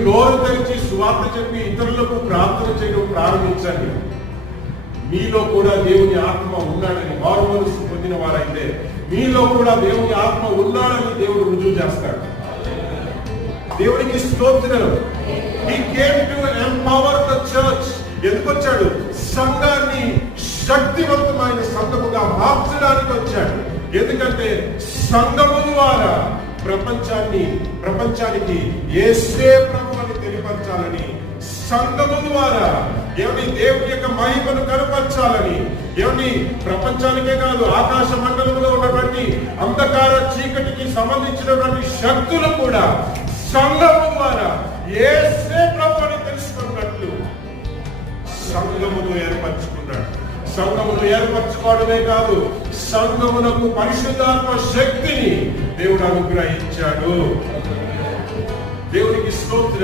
నోరు తెరిచి సువార్త చెప్పి ఇతరులకు ప్రార్థన చేయడం ప్రారంభించండి. మీలో కూడా దేవుని ఆత్మ ఉన్నాడని మారు మనసు పొందిన వారైతే మీలో కూడా దేవుని ఆత్మ ఉన్నాడని దేవుడు రుజువు చేస్తాడు. దేవునికి స్తోత్రం. He came to empower the church. ఎందుకు వచ్చాడు? సంఘాన్ని శక్తివంతమైన సంఘముగా మార్చడానికి వచ్చాడు. ఎందుకంటే సంఘము ద్వారా ప్రపంచానికి యేసే ప్రభు అని తెలియపరచాలని, సంఘము ద్వారా దేవుని యొక్క మహిమను కనపరచాలని, ప్రపంచానికే కాదు ఆకాశ మండలంలో ఉన్నటువంటి అంధకార చీకటికి సంబంధించినటువంటి శక్తులు కూడా సంఘము ద్వారా యేసే ప్రభు అని తెలుసుకున్నట్లు సంఘమును ఏర్పరచుకున్నాడు. సంఘమును ఏర్పరచుకోవడమే కాదు, సంఘమునకు పరిశుద్ధాత్మ శక్తిని దేవుడు అనుగ్రహించాడు. దేవునికి స్తోత్రం.